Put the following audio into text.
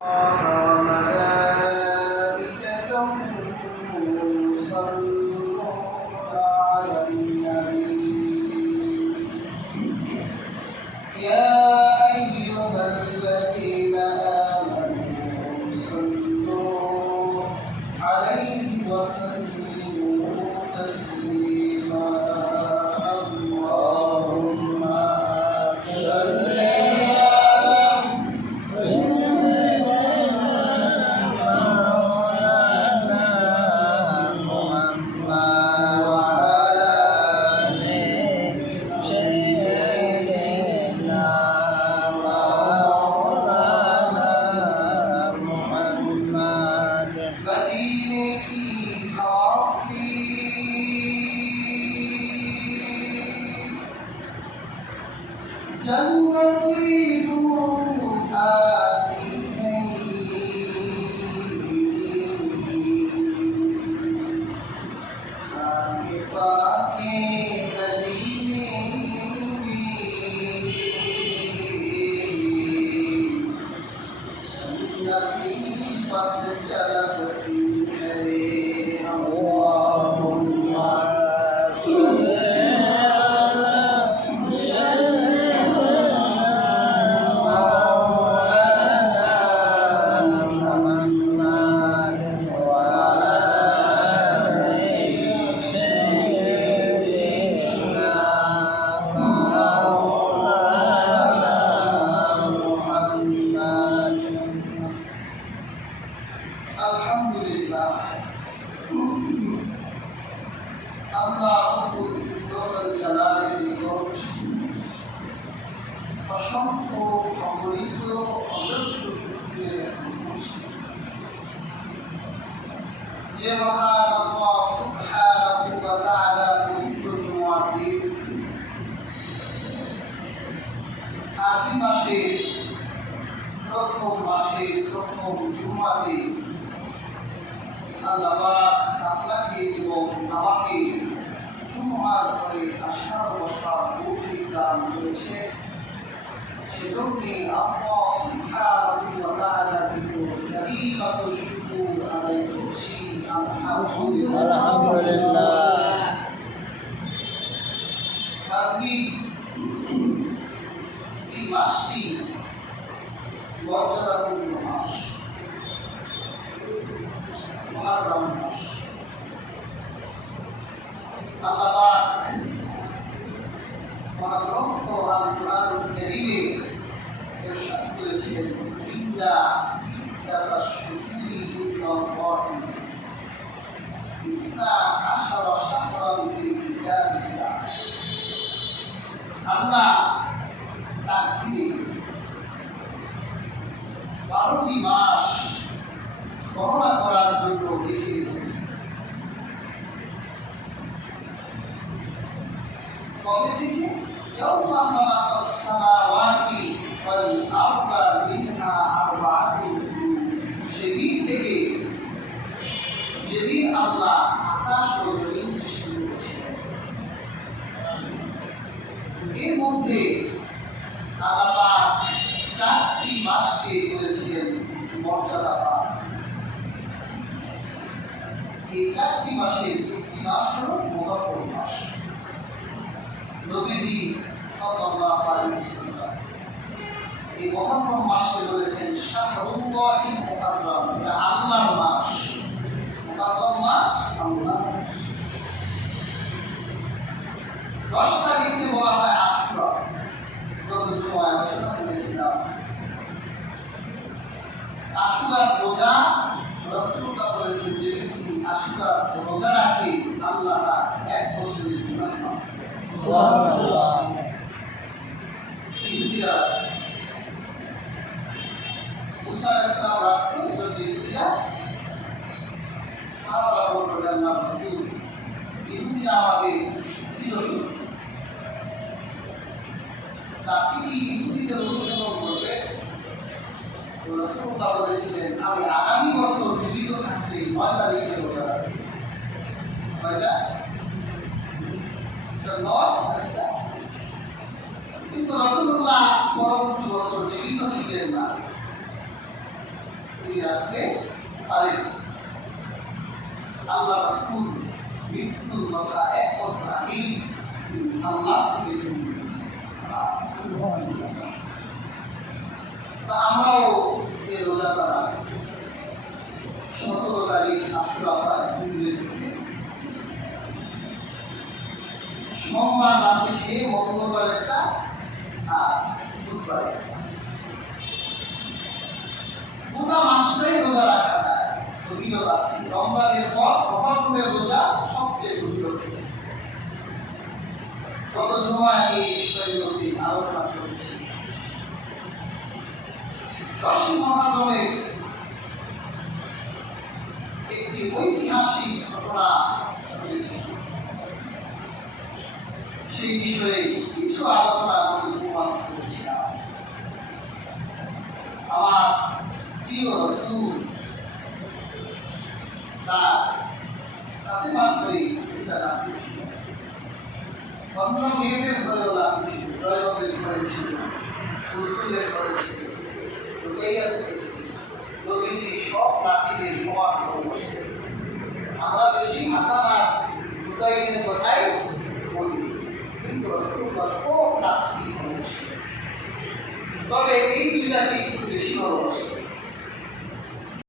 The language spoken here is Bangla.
وملائكته يصلون على النبي يا أيها الذين آمنوا صلوا عليه وسلموا تسليما اللهم صل जन्नती दूर आती है आके पाके मदीने में जन्नती पथ चलती है আলহামদুলিল্লাহ আল্লাহ রব্বুল ইজ্জত ওয়াল জালালের নিকট অসংখ্য অগণিত অজস্র শুকরিয়া যে মহান আল্লাহ সুবহানাহু ওয়া তাআলা পবিত্র জুমার দিন আরবি মাসের প্রথম জুমাতে আল্লাহ আপনাকে এবং আমাকে জুমার ঘরে আসার বসার তৌফিক দান করেছে সেজন্য আল্লাহ সুবহানাহু ওয়া তাআলার নিকট কালিমাতুশ শুকর আদায় করছি আলহামদুলিল্লাহ। আজকে এই মাসটি মর্যাদাপূর্ণ মাস মুহররম মাস আল্লাহ পাক মহাগ্রন্থ আল কুরআনুল কারীমে ইরশাদ করেছেন ইন্না ইদ্দাতাশ শুকুরি লিল্লাহি ইন্না আশারা শাহরান ফি কিতাবিল্লাহ আল্লাহ তার দিনে 12টি মাস গণনা করার জন্য রেখে কবে থেকে ইয়াউমা খালাকাস সামাওয়াতি ওয়াল আরদা মিনহা আরবাআতুন সেদিন থেকে যেদিন আল্লাহ আকাশ ও জমিন সৃষ্টি করেছিলেন এর মধ্যে আল্লাহ 4টি মাসকে করেছিলেন মর্যাদাবান। এই 4টি মাসের একটি মাস হল মুহররম মাস। নবীজি সাল্লাল্লাহু আলাইহি ওয়াসাল্লাম এই মুহররম মাসকে বলেছেন শাহরুল্লাহিল মুহররম, এটা আল্লাহর মাস। মুহররম মাস আল্লাহ। 10 তারিখকে বলা হয় আশুরা। গত জুমায় আলোচনা করেছিলাম আশুরার রোজা রাসূলুল্লাহ বলেছেন যে ব্যক্তি আশুরার রোজা রাখে আল্লাহ তার 1 বছরের গুনাহ মাফ করে। সুবহানাল্লাহ। ইহুদিরা মুসা আলাইহিস সালাম রাখতো এবং ইহুদিরা সাহাবা বলতেন না রাসূল ইহুদিরা আমাদের চিরশত্রু, তাকে কি ইহুদিদের অনুসরণ করবে? রাসূলুল্লাহ বলেছিলেন আমি আগামী বছর জীবিত থাকতে 9 তারিখে রোজা রাখব। কয়টা? 9 তারিখ। কিন্তু রাসূলুল্লাহ পরবর্তী বছর জীবিত ছিলেন না। তিনি রাখতে পারেন। আল্লাহ রাসূল মৃত্যুর কথা 1 বছর আগেই আল্লাহ থেকে জন্ম দিয়েছেন। আমরাও এই রোজা করা 17 তারিখ আশুরা সোমবার রাতে খেয়ে মঙ্গলবার একটা আর বুধবার একটা, গোটা মাসটাই রোজা রাখা যায়, ফজিলত আছে। রমজানের পর প্রথমের রোজা সবচেয়ে ফজিলত। গত জুমায় আমি এই বিষয়গুলোতে আলোচনা করেছি। 10ই মহরমের একটি ঐতিহাসিক ঘটনা ঘটেছে, সেই বিষয়ে কিছু আলোচনা করতে প্রমাণ করেছিলাম। আমার প্রিয় রাসূল তার ফাতেমা করে এটা রাখছিল, অন্য মেয়েদের ঘরেও রাখছিল, জয়নবের ঘরে ছিল, রসুলের ঘরে ছিল, নবীজি সব নাতিদের সমান করে বসে। আমরা বেশি হাসান আর হুসাইনের কথাই বলি, কিন্তু রাসূলুল্লাহ সব নাতি। তবে এই দুইটাকে একটু বেশি ভালোবাসে।